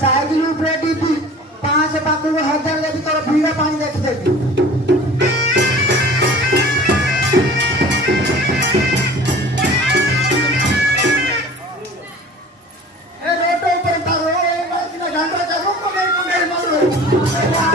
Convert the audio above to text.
cycle ऊपर TP 5 पाखु 1000 लेबी तोर भीड़ा पानी देख देबी ए रोटो ऊपर तारो ए बार की गांडा चारो को नहीं मारो